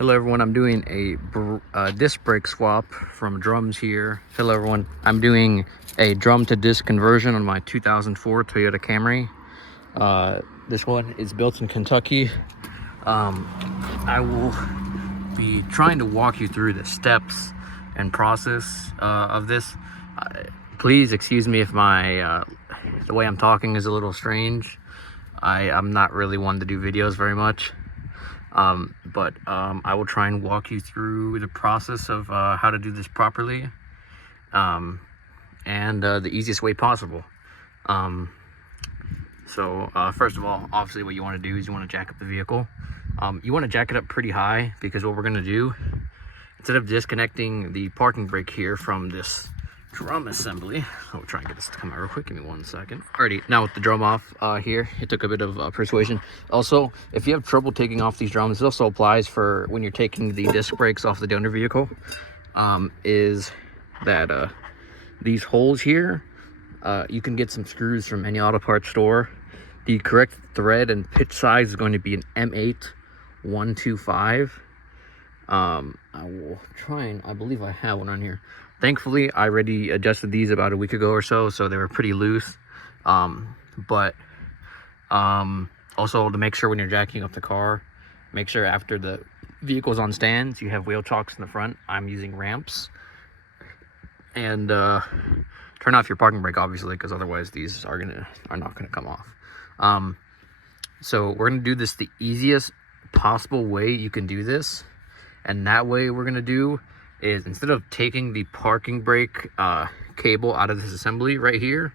Hello everyone, I'm doing a disc brake swap from drums here. Hello everyone, I'm doing a drum to disc conversion on my 2004 Toyota Camry. This one is built in Kentucky. I will be trying to walk you through the steps and process of this. Please excuse me if my the way I'm talking is a little strange. I'm not really one to do videos very much. But I will try and walk you through the process of how to do this properly and the easiest way possible. First of all, obviously what you want to do is you want to jack up the vehicle. You want to jack it up pretty high, because what we're going to do, instead of disconnecting the parking brake here from this drum assembly, I'll try and get this to come out real quick. Give me 1 second. Alrighty, now with the drum off here, it took a bit of persuasion. Also, if you have trouble taking off these drums, it also applies for when you're taking the disc brakes off the donor vehicle. Is that these holes here, you can get some screws from any auto parts store. The correct thread and pitch size is going to be an M8-125. I will try and, I believe I have one on here. Thankfully, I already adjusted these about a week ago or so they were pretty loose. Also to make sure when you're jacking up the car, make sure after the vehicle's on stands, you have wheel chocks in the front. I'm using ramps. And turn off your parking brake, obviously, because otherwise these are not gonna come off. So we're gonna do this the easiest possible way you can do this. And that way we're gonna do is, instead of taking the parking brake cable out of this assembly right here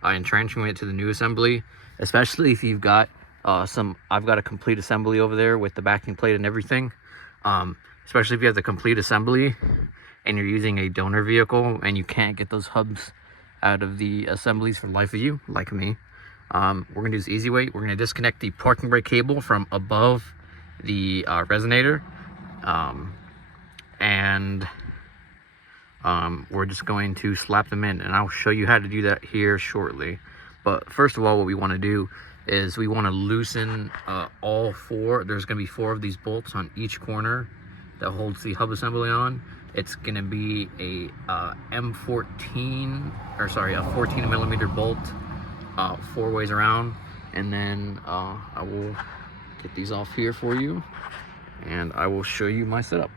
and transferring it to the new assembly, especially if you've got I've got a complete assembly over there with the backing plate and everything, especially if you have the complete assembly and you're using a donor vehicle and you can't get those hubs out of the assemblies for the life of you, like me, we're gonna do this easy way. We're gonna disconnect the parking brake cable from above the resonator, and we're just going to slap them in, and I'll show you how to do that here shortly. But first of all, what we want to do is we want to loosen all four. There's going to be 4 of these bolts on each corner that holds the hub assembly on. It's going to be a M14, or sorry, a 14 millimeter bolt, 4 ways around. And then I will get these off here for you, and I will show you my setup.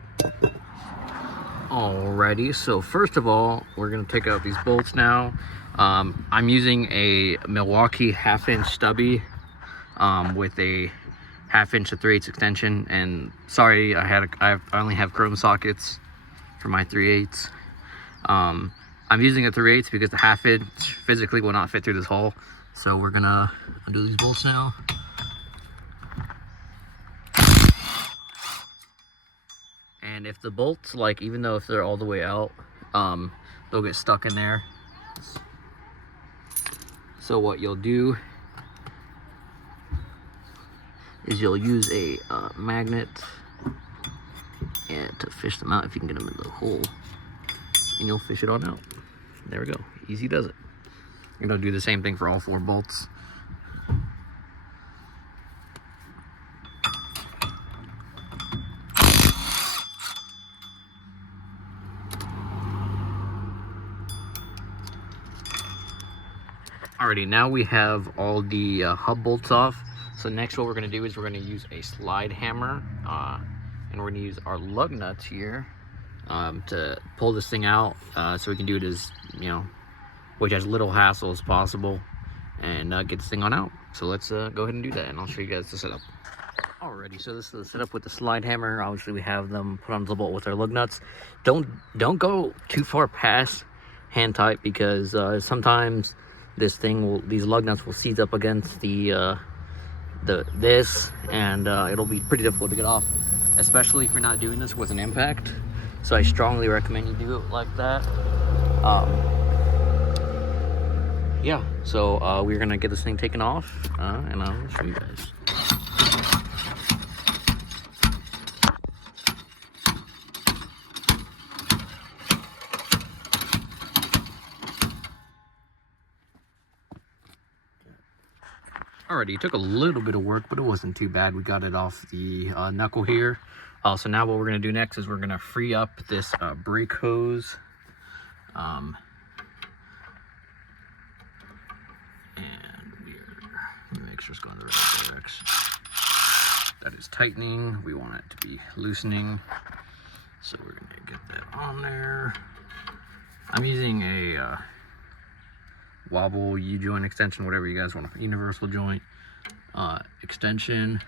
Alrighty, so first of all, we're going to take out these bolts now. I'm using a Milwaukee 1/2-inch stubby with a 1/2-inch to 3/8 extension. And sorry, I only have chrome sockets for my 3/8. I'm using a 3/8 because the 1/2-inch physically will not fit through this hole. So we're gonna undo these bolts now. And if the bolts, like, even though if they're all the way out, they'll get stuck in there. So what you'll do is you'll use a magnet and to fish them out, if you can get them in the hole, and you'll fish it on out. There we go. Easy does it. You're gonna do the same thing for all 4 bolts. Alrighty, now we have all the hub bolts off. So next what we're going to do is we're going to use a slide hammer, and we're going to use our lug nuts here to pull this thing out, so we can do it as, with as little hassle as possible, and get this thing on out. So let's go ahead and do that, and I'll show you guys the setup. Alrighty, so this is the setup with the slide hammer. Obviously we have them put on the bolt with our lug nuts. Don't go too far past hand tight, because sometimes these lug nuts will seize up against this, and it'll be pretty difficult to get off, especially if you're not doing this with an impact. So I strongly recommend you do it like that. Yeah, so we're gonna get this thing taken off, and I'll show you guys. Alrighty, it took a little bit of work, but it wasn't too bad. We got it off the knuckle here. So now what we're going to do next is we're going to free up this brake hose. And we're make sure it's going the right direction. That is tightening. We want it to be loosening. So we're going to get that on there. I'm using a wobble U-joint extension, whatever you guys want, a universal joint extension.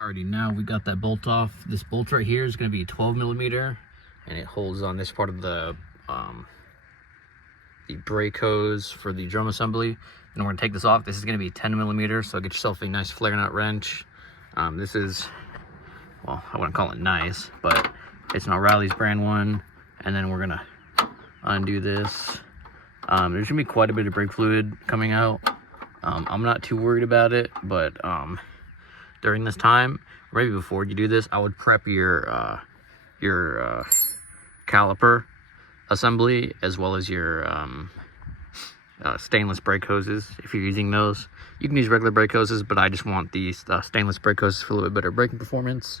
Alrighty, now we got that bolt off. This bolt right here is going to be 12 millimeter, and it holds on this part of the brake hose for the drum assembly. And we're going to take this off. This is going to be 10 millimeter, so get yourself a nice flare nut wrench. This is, well, I wouldn't call it nice, but it's an O'Reilly's brand one. And then we're going to undo this. There's going to be quite a bit of brake fluid coming out. I'm not too worried about it, but during this time, or maybe before you do this, I would prep your caliper assembly as well as your stainless brake hoses. If you're using those, you can use regular brake hoses, but I just want these stainless brake hoses for a little bit better braking performance.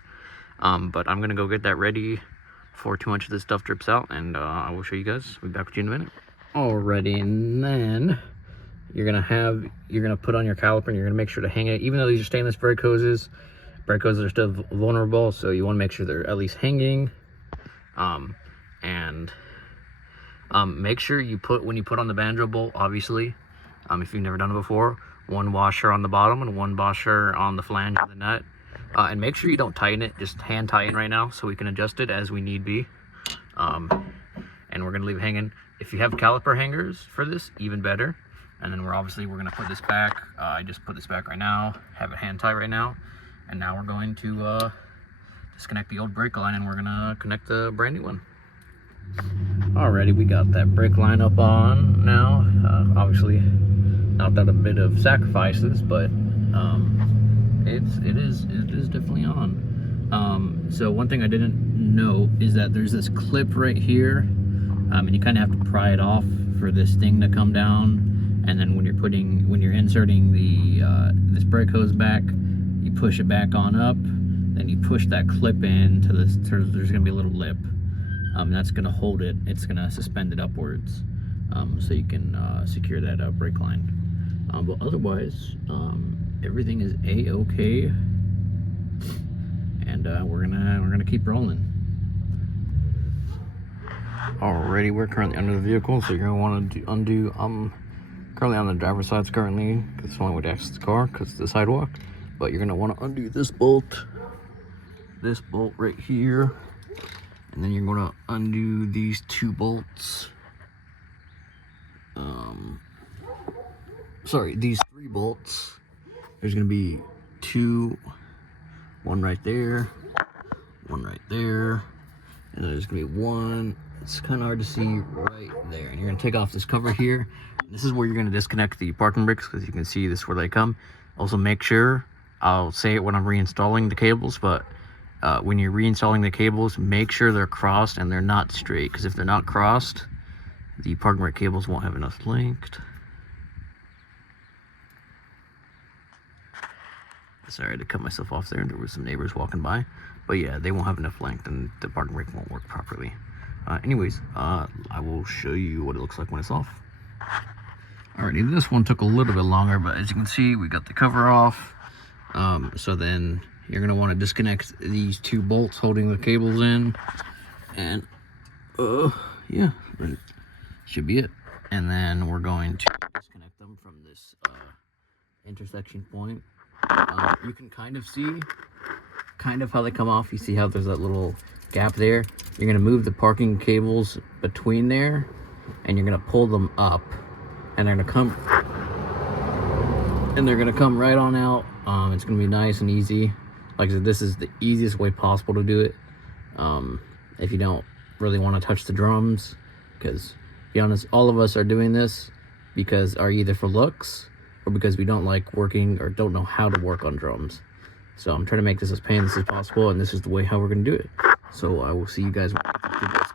But I'm gonna go get that ready before too much of this stuff drips out, and I will show you guys. We'll be back with you in a minute. Alrighty, and then you're gonna put on your caliper, and you're gonna make sure to hang it. Even though these are stainless brake hoses are still vulnerable, so you want to make sure they're at least hanging. Make sure you put, when you put on the banjo bolt, obviously, if you've never done it before, one washer on the bottom and one washer on the flange of the nut. And make sure you don't tighten it, just hand tighten right now so we can adjust it as we need be. And we're gonna leave it hanging. If you have caliper hangers for this, even better. And then we're gonna put this back. I just put this back right now, have it hand tight right now. And now we're going to disconnect the old brake line, and we're gonna connect the brand new one. Alrighty, we got that brake line up on now. Obviously, not without a bit of sacrifices, but it is definitely on. So one thing I didn't know is that there's this clip right here, and you kind of have to pry it off for this thing to come down. And then when you're inserting the this brake hose back, you push it back on up, then you push that clip in to this. There's gonna be a little lip. That's gonna hold it. It's gonna suspend it upwards, so you can secure that brake line. But otherwise, everything is a-okay. And and we're gonna keep rolling. Alrighty, we're currently under the vehicle, so you're gonna want to undo. I'm currently on the driver's side currently, because it's the only way to access the car, because it's the sidewalk. But you're gonna want to undo this bolt right here, and then you're gonna undo these 2 bolts. Sorry, these 3 bolts. There's gonna be 2, one right there, one right there, and then there's gonna be one. It's kind of hard to see right there. And you're gonna take off this cover here. This is where you're gonna disconnect the parking brakes, because you can see this is where they come. Also, make sure, I'll say it when I'm reinstalling the cables, but when you're reinstalling the cables, make sure they're crossed and they're not straight, because if they're not crossed, the parking brake cables won't have enough length. Sorry, I had to cut myself off there. There were some neighbors walking by, but yeah, they won't have enough length and the parking brake won't work properly. Anyways, I will show you what it looks like when it's off. Alrighty, this one took a little bit longer, but as you can see, we got the cover off. So then you're gonna want to disconnect these 2 bolts holding the cables in, and yeah, that should be it. And then we're going to disconnect them from this intersection point. You can kind of see how they come off. You see how there's that little gap there. You're gonna move the parking cables between there, and you're gonna pull them up, and they're gonna come right on out. It's gonna be nice and easy. Like I said, this is the easiest way possible to do it. If you don't really want to touch the drums, because to be honest, all of us are doing this because are either for looks or because we don't like working or don't know how to work on drums. So I'm trying to make this as painless as possible, and this is the way how we're gonna do it. So I will see you guys when I do this.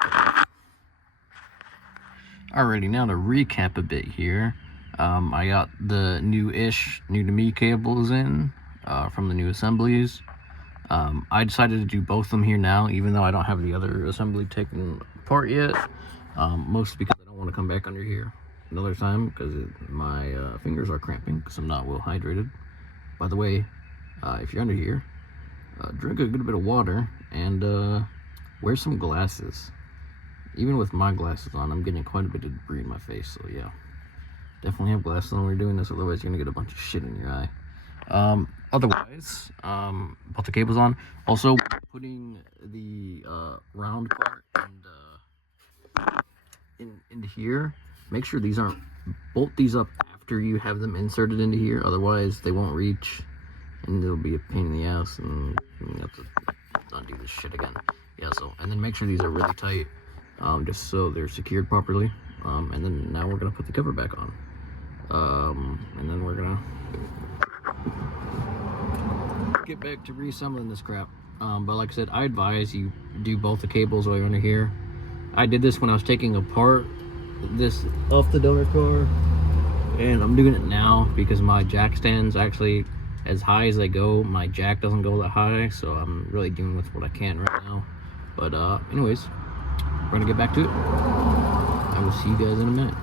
Alrighty, now to recap a bit here. I got the new to me cables in from the new assemblies. I decided to do both of them here now, even though I don't have the other assembly taken apart yet. Mostly because I don't want to come back under here another time, because my fingers are cramping because I'm not well hydrated. By the way, if you're under here, drink a good bit of water and wear some glasses. Even with my glasses on, I'm getting quite a bit of debris in my face, so yeah. Definitely have glasses on when you're doing this, otherwise you're gonna get a bunch of shit in your eye. Otherwise, put the cables on. Also, putting the round part and into here, make sure these aren't, bolt these up after you have them inserted into here, otherwise they won't reach, and it'll be a pain in the ass, and you have to undo this shit again. Yeah, so, and then make sure these are really tight, just so they're secured properly. And then now we're gonna put the cover back on. And then we're gonna get back to reassembling this crap. But like I said, I advise you do both the cables while you're under here. I did this when I was taking apart this off the donor car, and I'm doing it now because my jack stands actually as high as they go. My jack doesn't go that high, so I'm really doing with what I can right now. But anyways, we're gonna get back to it. I will see you guys in a minute.